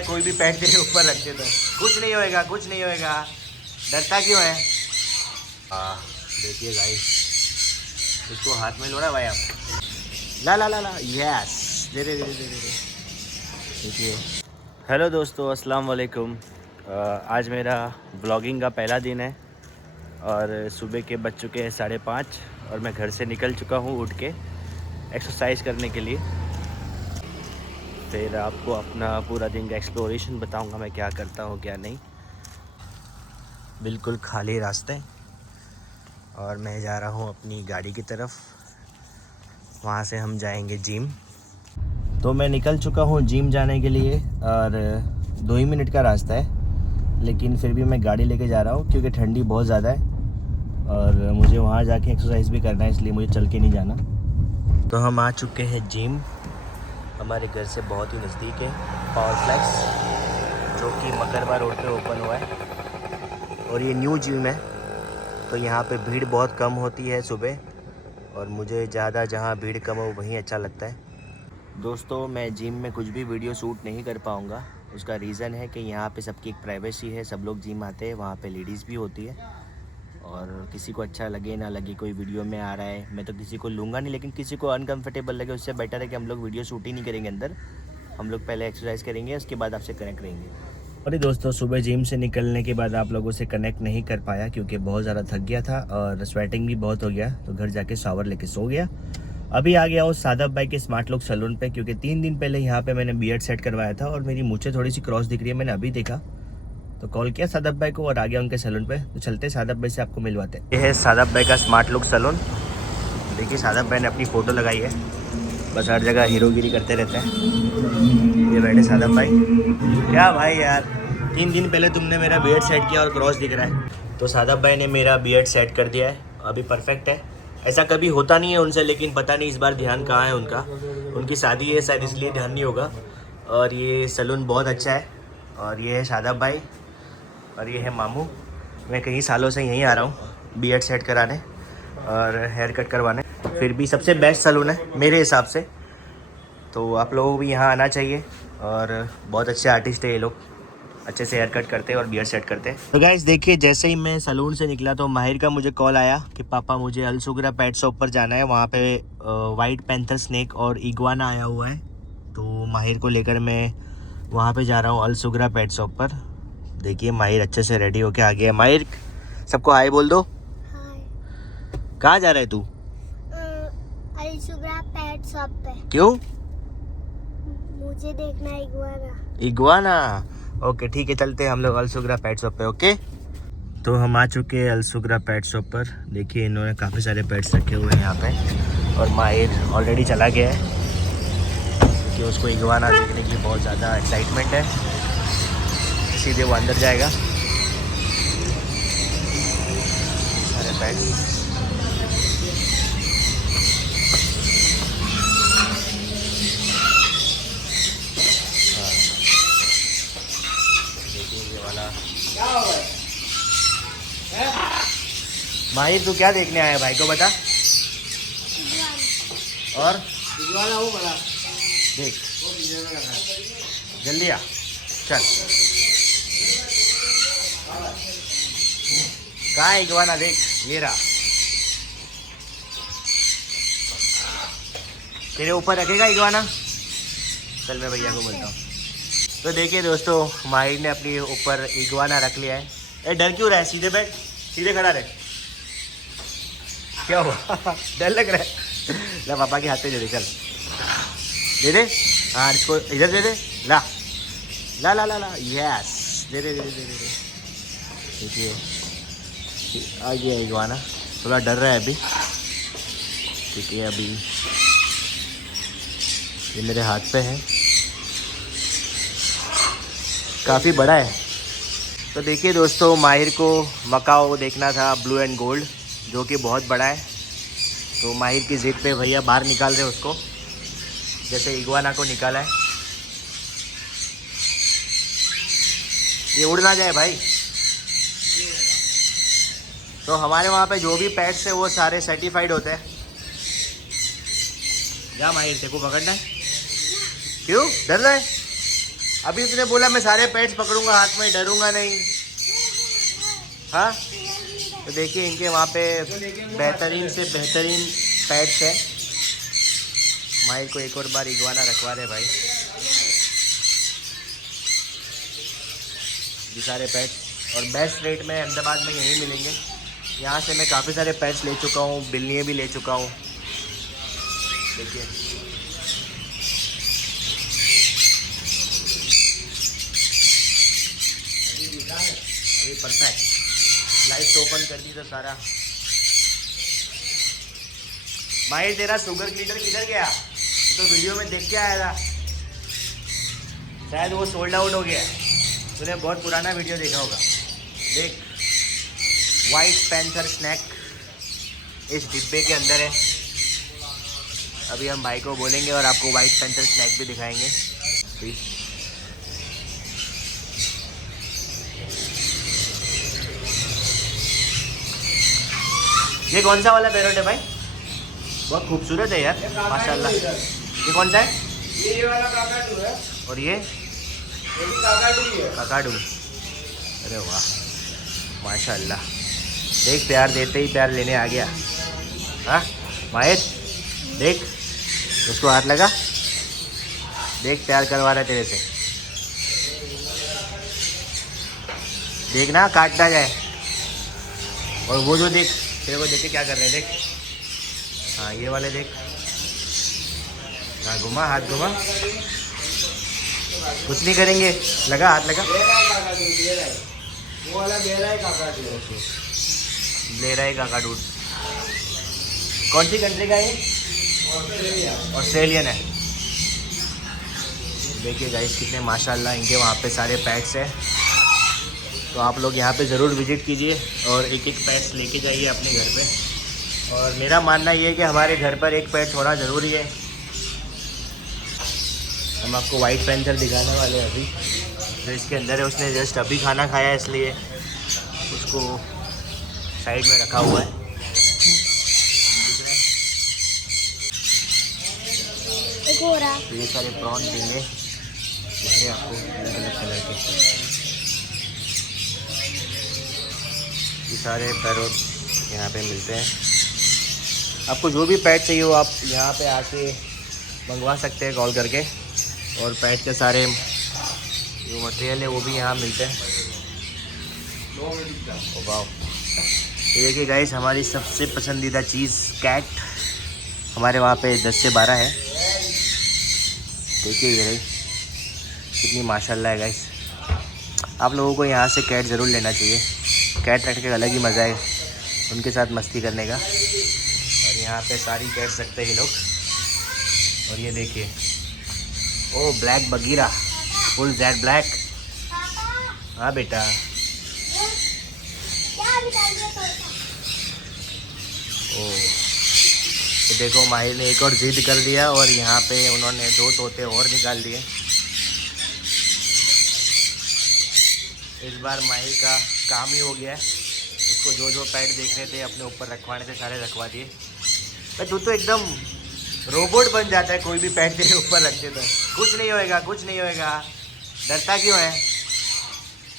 कोई भी पैट तेरे ऊपर रखते तो कुछ नहीं होएगा, कुछ नहीं होएगा। डरता क्यों है? देखिए गाइस, इसको हाथ में लो ना भाई आप। ला ला ला ला, यस, दे दे दे दे दे दे। देखिए, हेलो दोस्तों, अस्सलाम वालेकुम। आज मेरा ब्लॉगिंग का पहला दिन है और सुबह के बज चुके हैं 5:30 और मैं घर से निकल चुका हूँ उठ के एक्सरसाइज करने के लिए। फिर आपको अपना पूरा दिन का एक्सप्लोरेशन बताऊंगा, मैं क्या करता हूँ क्या नहीं। बिल्कुल खाली रास्ते और मैं जा रहा हूँ अपनी गाड़ी की तरफ। वहाँ से हम जाएंगे जिम। तो मैं निकल चुका हूँ जिम जाने के लिए और 2 ही मिनट का रास्ता है, लेकिन फिर भी मैं गाड़ी लेके जा रहा हूँ क्योंकि ठंडी बहुत ज़्यादा है और मुझे वहाँ जाके एक्सरसाइज भी करना है, इसलिए मुझे चल के नहीं जाना। तो हम आ चुके हैं जिम, हमारे घर से बहुत ही नज़दीक है। पावर फ्लेक्स, जो कि मकरवा रोड पे ओपन हुआ है और ये न्यू जिम है। तो यहाँ पे भीड़ बहुत कम होती है सुबह और मुझे ज़्यादा जहाँ भीड़ कम हो वहीं अच्छा लगता है। दोस्तों, मैं जिम में कुछ भी वीडियो शूट नहीं कर पाऊँगा। उसका रीज़न है कि यहाँ पे सबकी एक प्राइवेसी है। सब लोग जिम आते हैं, वहाँ पे लेडीज़ भी होती है और किसी को अच्छा लगे ना लगे, कोई वीडियो में आ रहा है, मैं तो किसी को लूँगा नहीं, लेकिन किसी को अनकंफर्टेबल लगे उससे बेटर है कि हम लोग वीडियो शूट ही नहीं करेंगे अंदर। हम लोग पहले एक्सरसाइज करेंगे, उसके बाद आपसे कनेक्ट रहेंगे। अरे दोस्तों, सुबह जिम से निकलने के बाद आप लोगों से कनेक्ट नहीं कर पाया क्योंकि बहुत ज़्यादा थक गया था और स्वेटिंग भी बहुत हो गया, तो घर जाके शावर लेके सो गया। अभी आ गया हूँ सादब भाई के स्मार्ट लुक सैलून पे क्योंकि 3 दिन पहले यहाँ पे मैंने बियर्ड सेट करवाया था और मेरी मूंछें थोड़ी सी क्रॉस दिख रही है, मैंने अभी देखा तो कॉल किया सादब भाई को और आ गया उनके सैलून पे। तो चलते सादब भाई से आपको मिलवाते हैं। ये है सादब भाई का स्मार्ट लुक सैलून। देखिए, सादब भाई ने अपनी फ़ोटो लगाई है, बस हर जगह हीरोगिरी करते रहते हैं। ये बैठे सादब भाई। क्या भाई यार, 3 दिन पहले तुमने मेरा बियर्ड सेट किया और क्रॉस दिख रहा है। तो सादब भाई ने मेरा बियर्ड सेट कर दिया है, अभी परफेक्ट है। ऐसा कभी होता नहीं है उनसे, लेकिन पता नहीं इस बार ध्यान कहाँ है उनका। उनकी शादी है शायद, इसलिए ध्यान नहीं होगा। और ये सैलून बहुत अच्छा है। और ये है सादब भाई और ये है मामू। मैं कई सालों से यहीं आ रहा हूँ बियर्ड सेट कराने और हेयर कट करवाने। फिर भी सबसे बेस्ट सैलून है मेरे हिसाब से, तो आप लोगों को भी यहाँ आना चाहिए। और बहुत अच्छे आर्टिस्ट है ये लोग, अच्छे से हेयर कट करते हैं और बियर्ड सेट करते हैं। तो गाइस देखिए, जैसे ही मैं सैलून से निकला तो माहिर का मुझे कॉल आया कि पापा मुझे अलसुगरा पेट शॉप पर जाना है। वहाँ पे वाइट पैंथर स्नेक और इग्वाना आया हुआ है, तो माहिर को लेकर मैं वहाँ पे जा रहा हूँ अलसुगरा पेट शॉप पर। देखिए, माहिर अच्छे से रेडी होके आ गया। माहिर, सबको हाय बोल दो। हाय। कहाँ जा रहा है तू? अलसुगरा पेट शॉप पे। क्यों? मुझे देखना है इग्वाना। इग्वाना, ओके ठीक है, चलते हैं हम लोग अलसुगरा पेट शॉप पे। ओके, तो हम आ चुके हैं अलसुगरा पेट शॉप पर। देखिए, इन्होंने काफ़ी सारे पेट्स रखे हुए हैं यहाँ पे और माहिर ऑलरेडी चला गया है क्योंकि उसको इग्वाना देखने की बहुत ज़्यादा एक्साइटमेंट है। सीधे वो अंदर जाएगा। सारे पेट्स माहिर, तू क्या देखने आया भाई को बता। और इग्वाना वो बड़ा देख, जल्दी आ, चल। कहाँ है इग्वाना? देख, ये रहा। तेरे ऊपर रखेगा इग्वाना? चल मैं भैया को बोलता हूँ। तो देखिए दोस्तों, माहिर ने अपनी ऊपर इग्वाना रख लिया है। ए, डर क्यों रहा है? सीधे बैठ, सीधे खड़ा रहे। क्या हुआ? डर लग रहा है? ला पापा के हाथ पे दे दे, चल दे दे। हाँ, इसको इधर दे दे। ला ला ला ला ला, यस, दे दे दे दे दे दे। देखिए, आ गया इग्वाना। थोड़ा डर रहा है अभी क्योंकि अभी ये मेरे हाथ पे है, काफ़ी बड़ा है। तो देखिए दोस्तों, माहिर को मकाओ देखना था, ब्लू एंड गोल्ड, जो कि बहुत बड़ा है। तो माहिर की ज़िद पे भैया बाहर निकाल रहे उसको, जैसे इग्वाना को निकाला है। ये उड़ ना जाए भाई। तो हमारे वहाँ पे जो भी पेट्स है वो सारे सर्टिफाइड होते हैं। जा माहिर, तेरे को पकड़ना है। क्यों डर रहा है? अभी उसने बोला मैं सारे पेट्स पकड़ूंगा हाथ में, डरूंगा नहीं। हाँ, तो देखिए इनके वहाँ पे बेहतरीन से बेहतरीन पेट्स है। माहिर को एक और बार इगवाना रखवा रहे भाई। ये सारे पेट्स और बेस्ट रेट में अहमदाबाद में यहीं मिलेंगे। यहाँ से मैं काफ़ी सारे पेट्स ले चुका हूँ, बिल्लियाँ भी ले चुका हूँ। देखिए अभी परफेक्ट। लाइट ओपन कर दी तो सारा। माहिर तेरा शुगर ग्लिटर किधर गया? तो वीडियो में देख के आया था, शायद वो सोल्ड आउट हो गया। तूने बहुत पुराना वीडियो देखा होगा। देख, वाइट पैंथर स्नैक इस डिब्बे के अंदर है। अभी हम भाई को बोलेंगे और आपको वाइट पैंथर स्नैक भी दिखाएंगे। ये कौन सा वाला पैरोट है भाई? बहुत खूबसूरत है यार, माशाल्लाह। ये कौन सा है? ये वाला काकाटू है। और ये भी काकाटू ही है। काकाडू। अरे वाह, माशाल्लाह। देख, प्यार देते ही प्यार लेने आ गया। हाँ माहिर, देख उसको हाथ लगा, देख प्यार करवा रहा है तेरे से। देखना काट ना जाए। और वो जो देख, तेरे को देख के क्या कर रहे हैं, देख। हाँ ये वाले देख। हाँ घुमा, हाथ घुमा, कुछ नहीं करेंगे। लगा, हाथ लगा। वो वाला बेरा है काकाटू। ले रहा है काकाडू। कौन सी कंट्री का है ये? ऑस्ट्रेलिया। ऑस्ट्रेलियन है। देखिए गाइस कितने माशाल्लाह इनके वहाँ पे सारे पैट्स हैं। तो आप लोग यहाँ पे ज़रूर विज़िट कीजिए और एक एक पैट्स लेके जाइए अपने घर पे। और मेरा मानना ये है कि हमारे घर पर एक पेट होना ज़रूरी है। हम आपको वाइट पैंथर दिखाने वाले हैं अभी, जो इसके अंदर है। उसने जस्ट अभी खाना खाया, इसलिए उसको साइड में रखा हुआ है। एक हो रहा। तो ये सारे प्रॉन देंगे इसलिए आपको अलग अलग कलर के। ये सारे पैरोट यहाँ पे मिलते हैं। आपको जो भी पैट चाहिए वो आप यहाँ पे आके मंगवा सकते हैं कॉल करके। और पैट के सारे जो मटेरियल है वो भी यहाँ मिलते हैं। ओ वाह, ये देखिए गाइस हमारी सबसे पसंदीदा चीज़ कैट हमारे वहाँ पे 10 से 12 है। देखिए ये रही, कितनी माशाल्लाह है गाइस। आप लोगों को यहाँ से कैट ज़रूर लेना चाहिए। कैट रख के अलग ही मज़ा है उनके साथ मस्ती करने का। और यहाँ पे सारी कैट्स रखते हैं ये लोग। और ये देखिए, ओ black Bagheera, full jet black. हाँ बेटा, ओ तो देखो माहिर ने एक और जिद कर दिया और यहाँ पे उन्होंने 2 तोते और निकाल दिए। इस बार माहिर का काम ही हो गया है। उसको जो जो पैट देखने थे अपने ऊपर रखवाने थे सारे रखवा दिए। भाई तू तो एकदम रोबोट बन जाता है, कोई भी पैट तेरे ऊपर रखते तो। कुछ नहीं होएगा, कुछ नहीं होएगा, डरता क्यों है?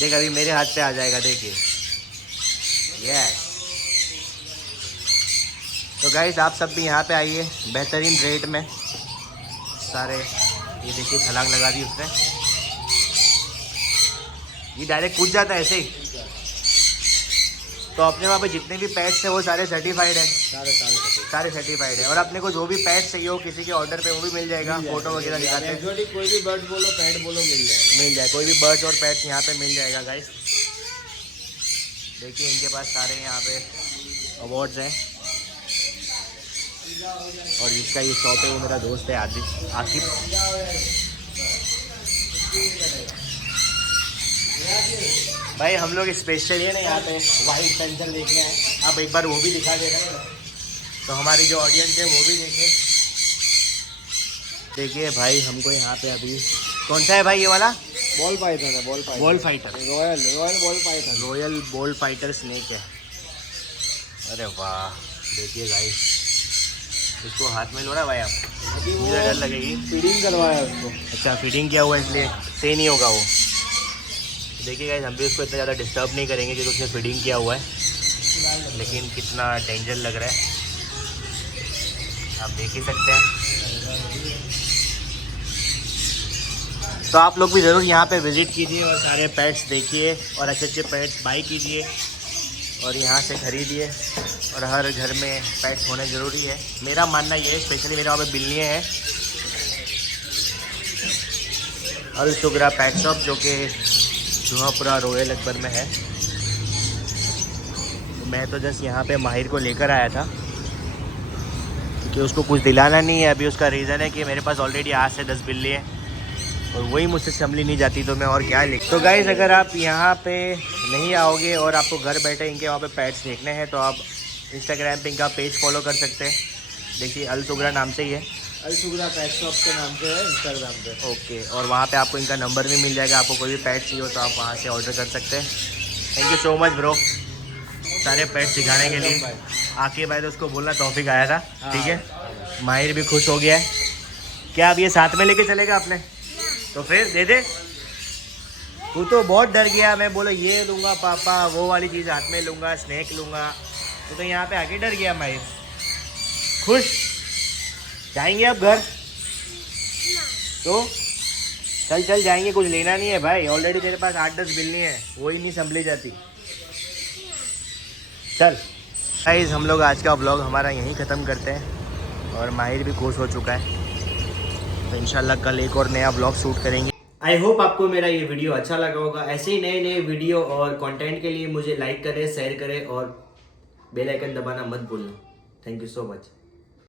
देख अभी मेरे हाथ पे आ जाएगा, देखिए। यस, तो गाइस आप सब भी यहाँ पे आइए बेहतरीन रेट में। सारे ये देखिए छलांग लगा दी उसने। ये डायरेक्ट कूद जाता है ऐसे ही। तो अपने वहाँ पे जितने भी पेट्स हैं वो सारे सर्टिफाइड है। सारे सर्टिफाइड है। और अपने को जो भी पेट चाहिए हो किसी के ऑर्डर पे वो भी मिल जाएगा। फोटो वगैरह दिखाते हैं। एक्सोटिक कोई भी बर्ड बोलो, पैट बोलो, मिल जाए। कोई भी बर्ड्स और पेट्स यहाँ पे मिल जाएगा गाइस। देखिए इनके पास सारे यहाँ पे अवार्ड्स हैं। और जिसका ये शॉप है वो मेरा दोस्त है आकिब। भाई हम लोग स्पेशली है ना यहाँ पे वाइट पैंथर देखने आए। आप एक बार वो भी दिखा देना तो हमारी जो ऑडियंस है वो भी देखे। देखिए भाई हमको यहाँ पे अभी कौन सा है भाई ये वाला? बॉल पाइथन है। Ball fighter, royal ball Python. Royal ball fighter snake है। अरे वाह, देखिए गाइस इसको हाथ में लो ना भाई आप, मुझे डर लगेगी। फीडिंग करवाया उसको। अच्छा फीडिंग किया हुआ है इसलिए से नहीं होगा वो। देखिए गाइस हम भी उसको इतना ज़्यादा डिस्टर्ब नहीं करेंगे क्योंकि उसने फीडिंग किया हुआ है, लेकिन कितना डेंजर लग रहा है आप देख ही सकते हैं। तो आप लोग भी ज़रूर यहाँ पे विज़िट कीजिए और सारे पेट्स देखिए और अच्छे अच्छे पेट्स बाई कीजिए और यहाँ से ख़रीदिए। और हर घर में पेट्स होने ज़रूरी है, मेरा मानना ये है। स्पेशली मेरे वहाँ पे बिल्लियाँ हैं। अल सुगरा पेट शॉप जो कि जुहापुरा रॉयल अकबर में है। तो मैं तो जस्ट यहाँ पे माहिर को लेकर आया था क्योंकि उसको कुछ दिलाना नहीं है अभी। उसका रीज़न है कि मेरे पास ऑलरेडी 8 से 10 बिल्ली हैं और वही मुझसे संभली नहीं जाती, तो मैं और क्या लिख। तो गाइज़ अगर आप यहाँ पे नहीं आओगे और आपको घर बैठे इनके वहाँ पे पेट्स देखने हैं तो आप इंस्टाग्राम पे इनका पेज फॉलो कर सकते हैं। देखिए अल सुगरा नाम से ही है, अल सुगरा पेट शॉप के नाम से है इंस्टाग्राम पे। ओके। और वहाँ पे आपको इनका नंबर भी मिल जाएगा, आपको कोई भी पेट चाहिए हो तो आप वहाँ से ऑर्डर कर सकते हैं। Thank you so much bro सारे पेट्स दिखाने के लिए। आके भाई तो उसको बोलना तौफीक आया था, ठीक है। माहिर भी खुश हो गया है। क्या अब ये साथ में लेके चलेगा आपने? तो फिर दे दे। तू तो बहुत डर गया, मैं बोला ये लूँगा पापा, वो वाली चीज़ हाथ में लूँगा, स्नैक लूँगा। तो यहाँ पे आके डर गया माहिर। खुश जाएंगे अब घर? तो चल चल जाएंगे, कुछ लेना नहीं है भाई। ऑलरेडी तेरे पास 8-10 बिल्ली हैं, वही नहीं संभली जाती। चल गाइस हम लोग आज का व्लॉग हमारा यहीं ख़त्म करते हैं और माहिर भी खुश हो चुका है। तो इंशाल्लाह कल एक और नया व्लॉग शूट करेंगे। आई होप आपको मेरा ये वीडियो अच्छा लगा होगा। ऐसे ही नए नए वीडियो और कंटेंट के लिए मुझे लाइक करें, शेयर करें और बेल आइकन दबाना मत भूलना। Thank you so much.